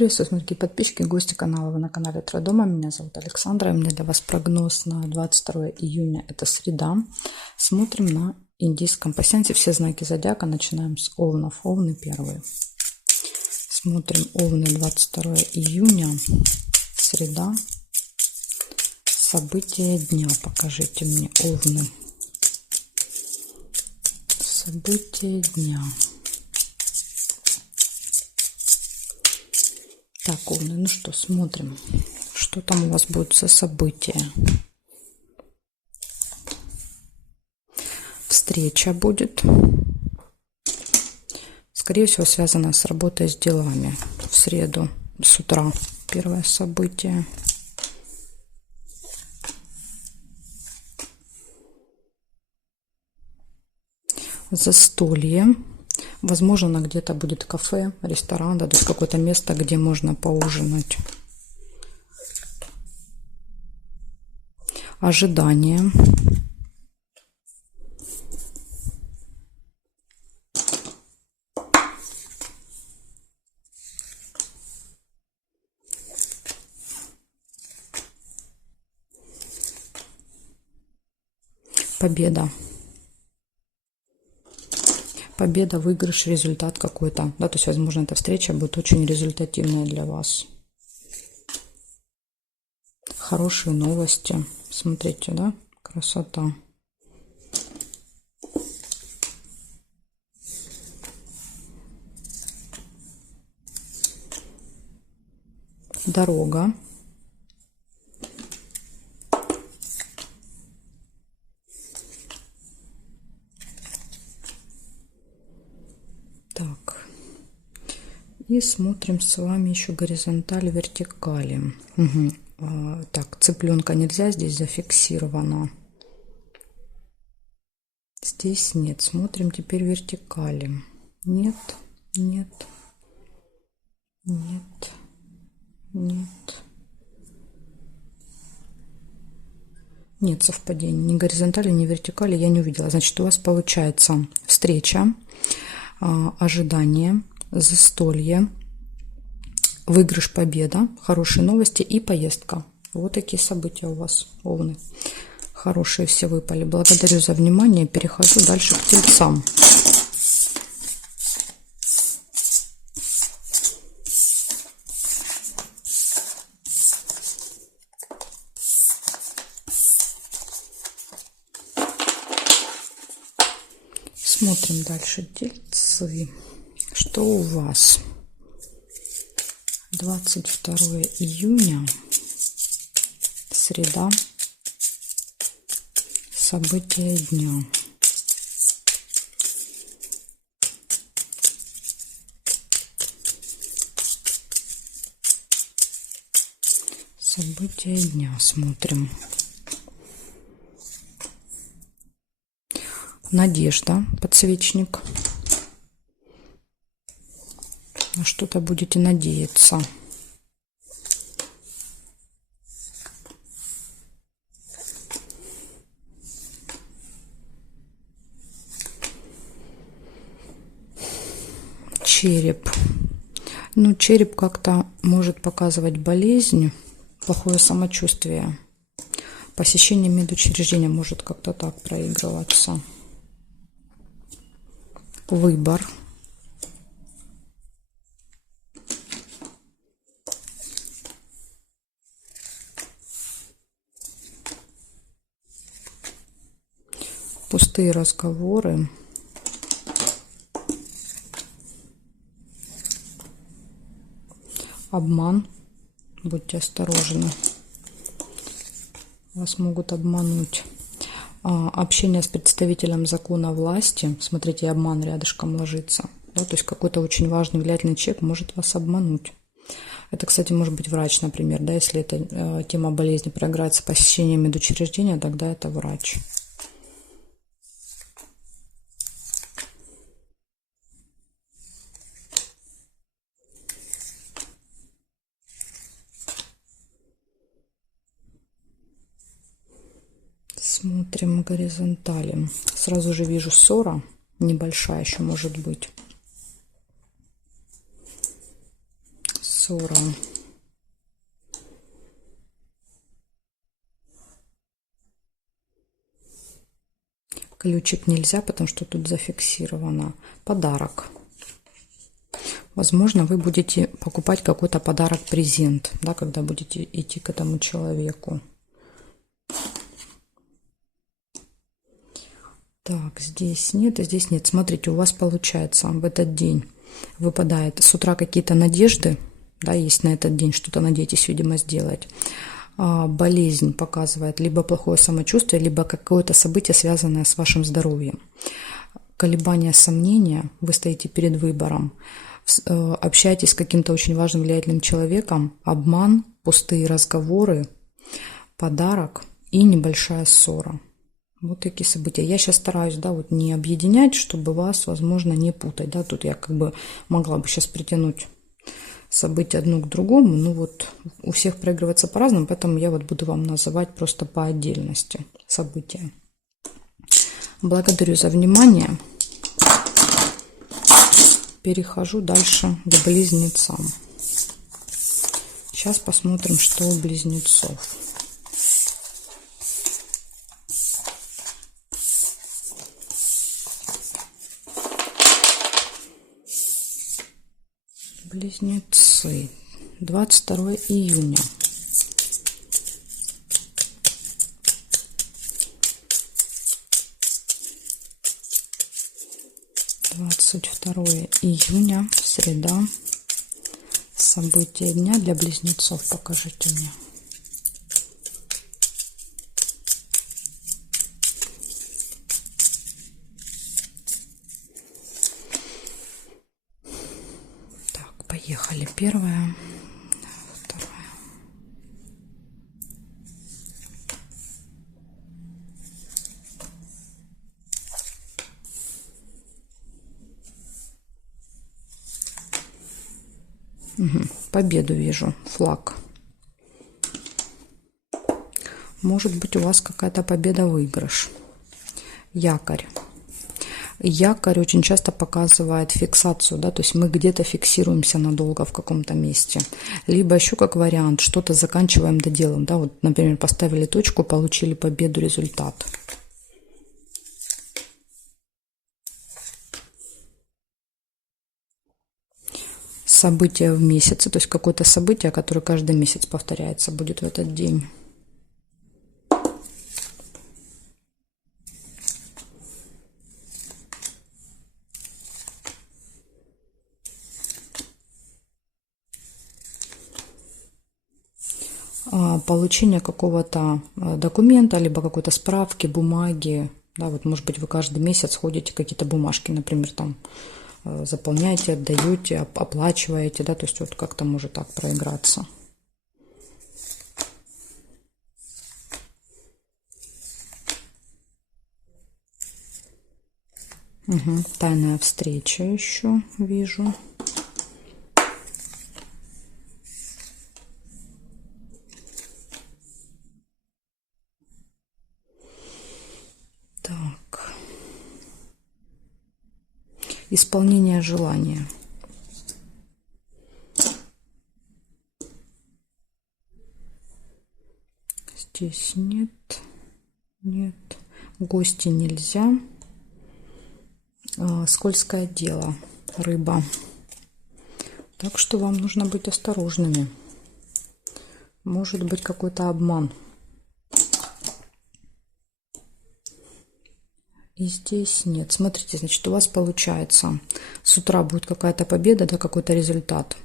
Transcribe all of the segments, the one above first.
Приветствую, смотрите, подписчики, гости канала. Вы на канале Трудома. Меня зовут Александра. У меня для вас прогноз на 22 июня. Это среда. Смотрим на индийском пасьянсе все знаки зодиака. Начинаем с овнов. Овны первые. Смотрим овны 22 июня. Среда. События дня. Покажите мне овны. События дня. Так, овны, ну что, смотрим, что там у вас будет за события. Встреча будет. Скорее всего, связана с работой, с делами. В среду с утра первое событие. Застолье. Возможно, где-то будет кафе, ресторан, да, то есть какое-то место, где можно поужинать. Ожидание. Победа. Победа, выигрыш, результат какой-то. Да, то есть, возможно, эта встреча будет очень результативная для вас. Хорошие новости. Смотрите, да? Красота. Дорога. Так, и смотрим с вами еще горизонталь, вертикали. Угу. Так, цыпленка нельзя, здесь зафиксировано. Здесь нет. Смотрим теперь вертикали. Нет, нет, нет, нет. Нет совпадений. Ни горизонтали, ни вертикали я не увидела. Значит, у вас получается встреча, ожидание, застолье, выигрыш, победа, хорошие новости и поездка. Вот такие события у вас, овны. Хорошие все выпали. Благодарю за внимание. Перехожу дальше к тельцам. Смотрим дальше тельцы. Что у вас? 22 июня. Среда. События дня. События дня. Смотрим. Надежда, подсвечник. На что-то будете надеяться. Череп. Ну, череп как-то может показывать болезнь, плохое самочувствие. Посещение медучреждения может как-то так проигрываться. Выбор. Пустые разговоры. Обман. Будьте осторожны. Вас могут обмануть. Общение с представителем закона власти. Смотрите, обман рядышком ложится. Да, то есть какой-то очень важный, влиятельный человек может вас обмануть. Это, кстати, может быть врач, например. Да, если эта тема болезни проиграется посещением медучреждения, тогда это врач. Смотрим горизонтали. Сразу же вижу ссора. Небольшая еще может быть. ссора. Ключик нельзя, потому что тут зафиксировано. Подарок. Возможно, вы будете покупать какой-то подарок-презент, да, когда будете идти к этому человеку. Так, здесь нет, и здесь нет. Смотрите, у вас получается в этот день выпадает с утра какие-то надежды, да, есть на этот день, что-то надеетесь, видимо, сделать. Болезнь показывает либо плохое самочувствие, либо какое-то событие, связанное с вашим здоровьем. Колебания, сомнения, вы стоите перед выбором, общаетесь с каким-то очень важным, влиятельным человеком, обман, пустые разговоры, подарок и небольшая ссора. Вот такие события. Я сейчас стараюсь, да, вот не объединять, чтобы вас, возможно, не путать, да, тут я как бы могла бы сейчас притянуть события одно к другому, но вот у всех проигрывается по-разному, поэтому я вот буду вам называть просто по отдельности события. Благодарю за внимание. Перехожу дальше к близнецам. Сейчас посмотрим, что у близнецов. Близнецы. 22 июня. июня, среда. События дня для близнецов покажите мне. Так, поехали. Первое, второе. Победу вижу, флаг. Может быть, у вас какая-то победа, выигрыш. Якорь. Якорь очень часто показывает фиксацию, да, то есть мы где-то фиксируемся надолго в каком-то месте. Либо еще как вариант, что-то заканчиваем, доделаем, да, вот, например, поставили точку, получили победу, результат. Событие в месяце, то есть какое-то событие, которое каждый месяц повторяется, будет в этот день. Получение какого-то документа, либо какой-то справки, бумаги, да, вот может быть вы каждый месяц ходите какие-то бумажки, например, там заполняете, отдаете, оплачиваете, да, то есть вот как-то может так проиграться. Тайная встреча еще вижу. Так. Исполнение желания. Здесь нет. Нет. Гости нельзя. Скользкое дело. Рыба. Так что вам нужно быть осторожными. Может быть какой-то обман. И здесь нет. Смотрите, значит, у вас получается с утра будет какая-то победа, да, какой-то результат.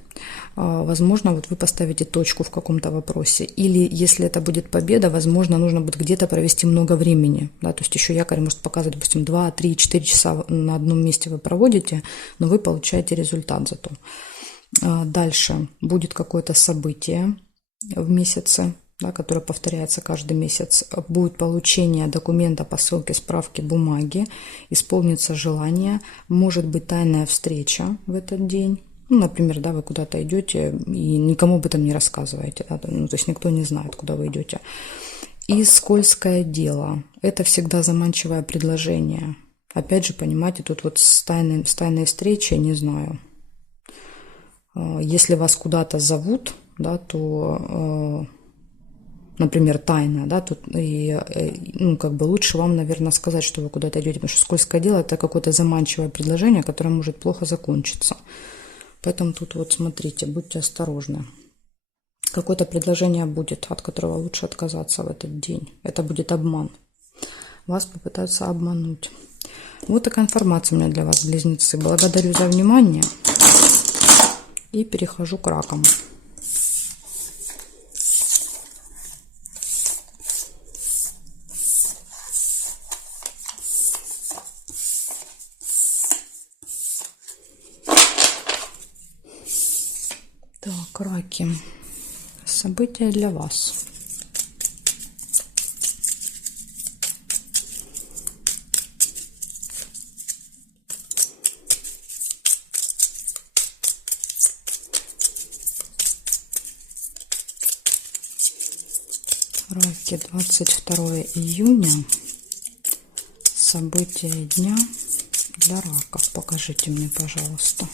Возможно, вот вы поставите точку в каком-то вопросе. Или если это будет победа, возможно, нужно будет где-то провести много времени. Да, то есть еще якорь может показывать, допустим, 2, 3, 4 часа на одном месте вы проводите, но вы получаете результат зато. Дальше будет какое-то событие в месяце, да, которое повторяется каждый месяц. Будет получение документа, посылки, справки, бумаги, исполнится желание, может быть тайная встреча в этот день. Ну, например, да, вы куда-то идете и никому об этом не рассказываете, да, ну, то есть никто не знает, куда вы идете. И скользкое дело. Это всегда заманчивое предложение. Опять же, понимаете, тут вот с тайной встречей, не знаю. Если вас куда-то зовут, да, то, например, тайно, да, тут ну, как бы лучше вам, наверное, сказать, что вы куда-то идете, потому что скользкое дело — это какое-то заманчивое предложение, которое может плохо закончиться. Поэтому тут вот смотрите, будьте осторожны. Какое-то предложение будет, от которого лучше отказаться в этот день. Это будет обман. Вас попытаются обмануть. Вот такая информация у меня для вас, близнецы. Благодарю за внимание. И перехожу к ракам. Так, раки. События для вас. Раки, 22 июня. События дня для раков. Покажите мне, пожалуйста.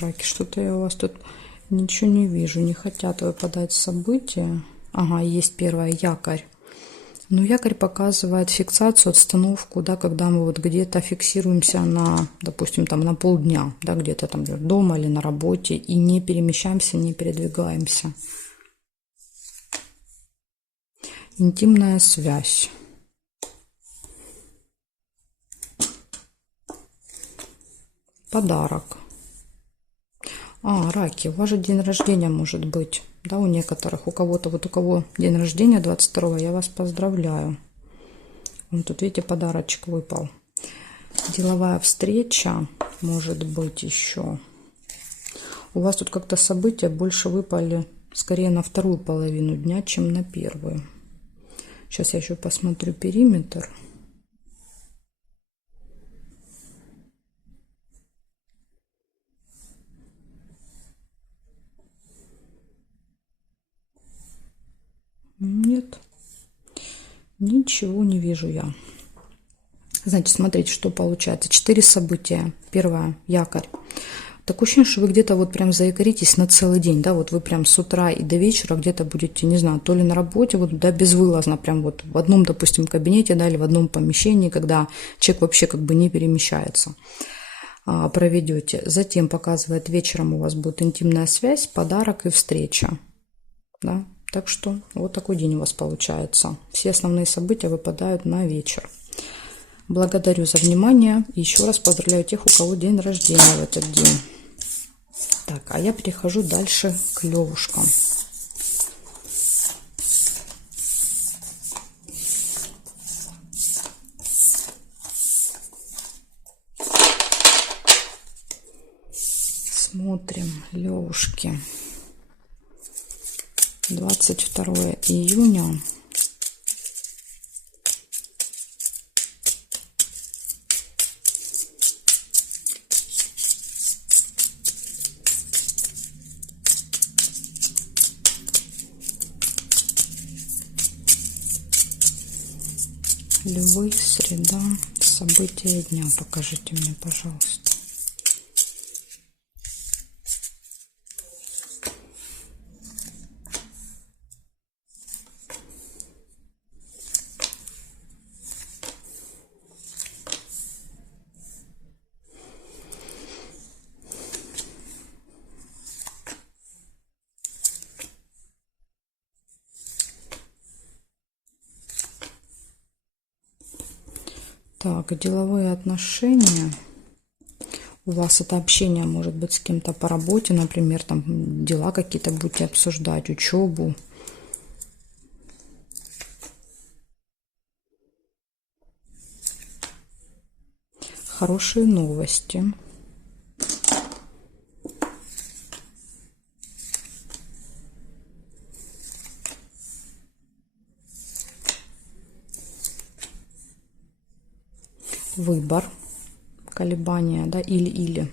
Раки, что-то я у вас тут ничего не вижу. Не хотят выпадать события. Ага, есть первое, якорь. Но якорь показывает фиксацию, отстановку, да, когда мы вот где-то фиксируемся на, допустим, там на полдня, да, где-то там дома или на работе, и не перемещаемся, не передвигаемся. Интимная связь. Подарок. Раки, у вас же день рождения может быть, да, у некоторых, у кого-то, вот у кого день рождения 22-го, я вас поздравляю. Вон тут, видите, подарочек выпал. Деловая встреча может быть еще. У вас тут как-то события больше выпали скорее на вторую половину дня, чем на первую. Сейчас я еще посмотрю периметр. Нет, ничего не вижу я. Значит, смотрите, что получается. 4 события. Первое, якорь. Такое ощущение, что вы где-то вот прям заякоритесь на целый день, да, вот вы прям с утра и до вечера где-то будете, не знаю, то ли на работе, вот, да, безвылазно, прям вот в одном, допустим, кабинете, да, или в одном помещении, когда человек вообще как бы не перемещается, проведете. Затем показывает, вечером у вас будет интимная связь, подарок и встреча, да. Так что вот такой день у вас получается. Все основные события выпадают на вечер. Благодарю за внимание. И еще раз поздравляю тех, у кого день рождения в этот день. Так, а я перехожу дальше к левушкам. Смотрим, левушки. 22 июня. Львы, среда, события дня. Покажите мне, пожалуйста. Так, деловые отношения. У вас это общение может быть с кем-то по работе, например, там дела какие-то будете обсуждать, учебу. хорошие новости. Выбор, колебания, да, или.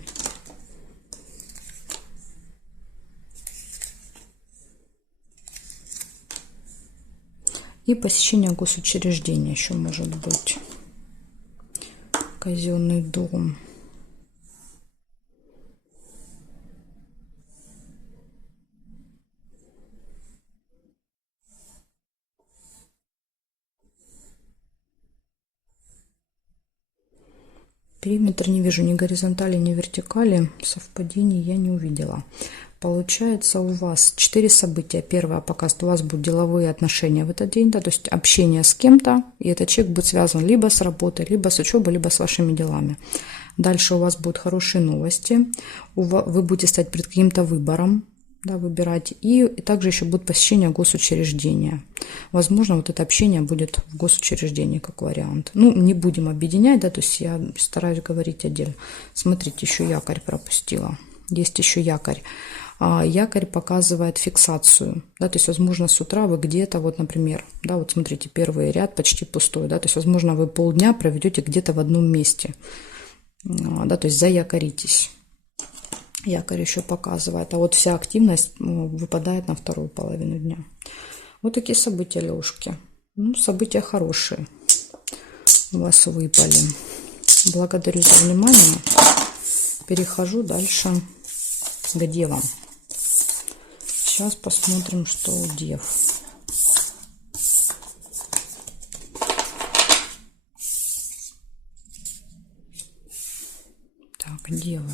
И посещение госучреждения еще может быть. Казенный дом. Периметр не вижу ни горизонтали, ни вертикали. Совпадений я не увидела. Получается, у вас 4 события. Первое показывает, у вас будут деловые отношения в этот день, да, то есть общение с кем-то, и этот человек будет связан либо с работой, либо с учебой, либо с вашими делами. Дальше у вас будут хорошие новости. Вы будете стать перед каким-то выбором, да, выбирать. И также еще будет посещение госучреждения. Возможно, вот это общение будет в госучреждении как вариант. Ну, не будем объединять, да, то есть я стараюсь говорить отдельно. Смотрите, еще якорь пропустила. Есть еще якорь. Якорь показывает фиксацию, да, то есть, возможно, с утра вы где-то, вот, например, да, вот смотрите, первый ряд почти пустой, да, то есть, возможно, вы полдня проведете где-то в одном месте, да, то есть, заякоритесь. Якорь еще показывает, а вот вся активность выпадает на вторую половину дня. Вот такие события, Лёшки. Ну, события хорошие у вас выпали. Благодарю за внимание. Перехожу дальше к девам. Сейчас посмотрим, что у дев. Так, девы.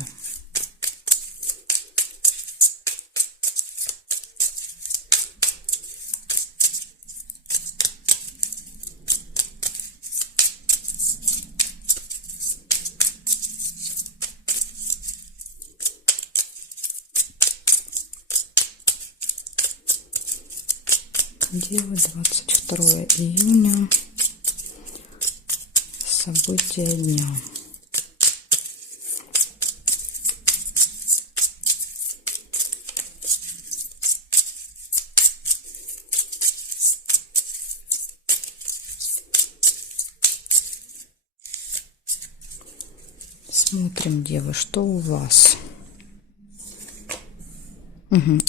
Девы, 22 июня. События дня. Смотрим, девы, что у вас.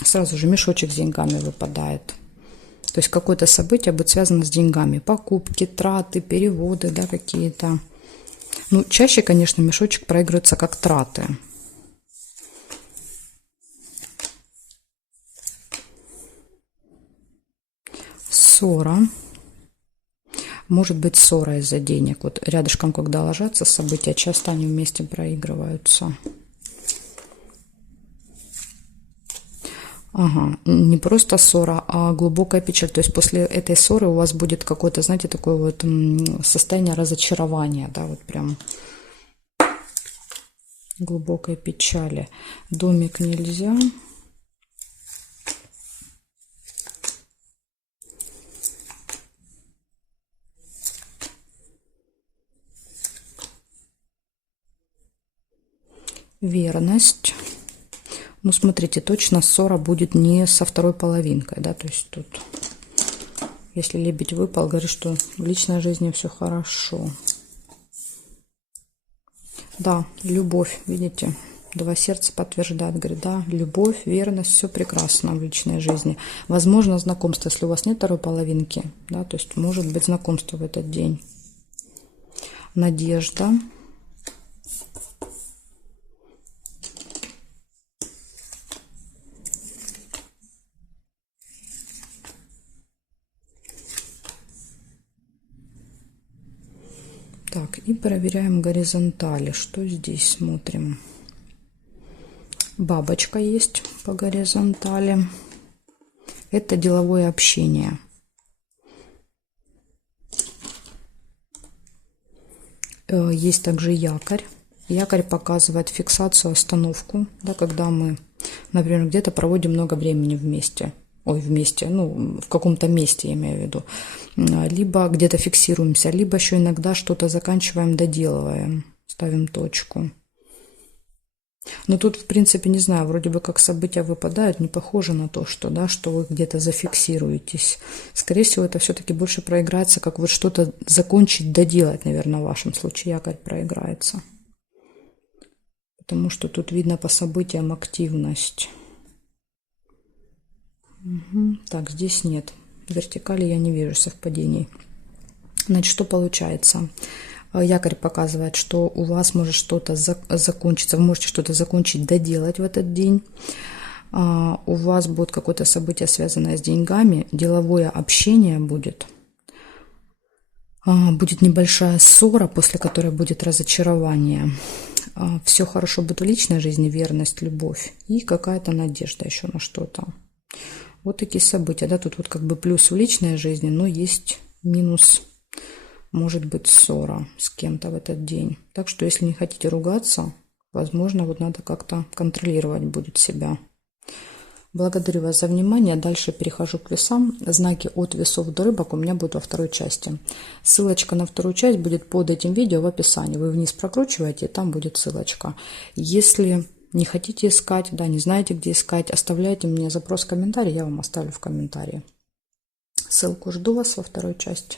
Сразу же мешочек с деньгами выпадает. То есть какое-то событие будет связано с деньгами. Покупки, траты, переводы, да, какие-то. Ну, чаще, конечно, мешочек проигрывается как траты. Ссора. Может быть, ссора из-за денег. Вот рядышком, когда ложатся события, часто они вместе проигрываются. Ага, не просто ссора, а глубокая печаль. То есть после этой ссоры у вас будет какое-то, знаете, такое вот состояние разочарования, да, вот прям глубокой печали. Домик нельзя. Верность. Ну, смотрите, точно ссора будет не со второй половинкой, да, то есть тут, если лебедь выпал, говорит, что в личной жизни все хорошо. Да, любовь, видите, два сердца подтверждают, говорит, да, любовь, верность, все прекрасно в личной жизни. Возможно, знакомство, если у вас нет второй половинки, да, то есть может быть знакомство в этот день. Надежда. Так, и проверяем горизонтали. Что здесь смотрим? Бабочка есть по горизонтали. Это деловое общение. Есть также якорь. Якорь показывает фиксацию, остановку, да, когда мы, например, где-то проводим много времени вместе. Ой, вместе, ну, в каком-то месте, я имею в виду. Либо где-то фиксируемся, либо еще иногда что-то заканчиваем, доделываем. ставим точку. Но тут, в принципе, не знаю, вроде бы как события выпадают, не похоже на то, что, да, что вы где-то зафиксируетесь. Скорее всего, это все-таки больше проиграется, как вот что-то закончить, доделать, наверное, в вашем случае якорь проиграется. Потому что тут видно по событиям активность. Угу. Так, здесь нет. В вертикали я не вижу совпадений. Значит, что получается? Якорь показывает, что у вас может что-то закончиться, вы можете что-то закончить, доделать в этот день. У вас будет какое-то событие, связанное с деньгами, деловое общение будет. Будет небольшая ссора, после которой будет разочарование. Все хорошо будет в личной жизни, верность, любовь и какая-то надежда еще на что-то. Вот такие события. Да, тут вот как бы плюс в личной жизни, но есть минус. Может быть ссора с кем-то в этот день. Так что если не хотите ругаться, возможно, вот надо как-то контролировать будет себя. Благодарю вас за внимание. Дальше перехожу к весам. Знаки от весов до рыбок у меня будут во второй части. Ссылочка на вторую часть будет под этим видео в описании. Вы вниз прокручиваете, и там будет ссылочка. Если не хотите искать, да, не знаете, где искать, оставляйте мне запрос в комментарии, я вам оставлю в комментарии. Ссылку жду вас во второй части.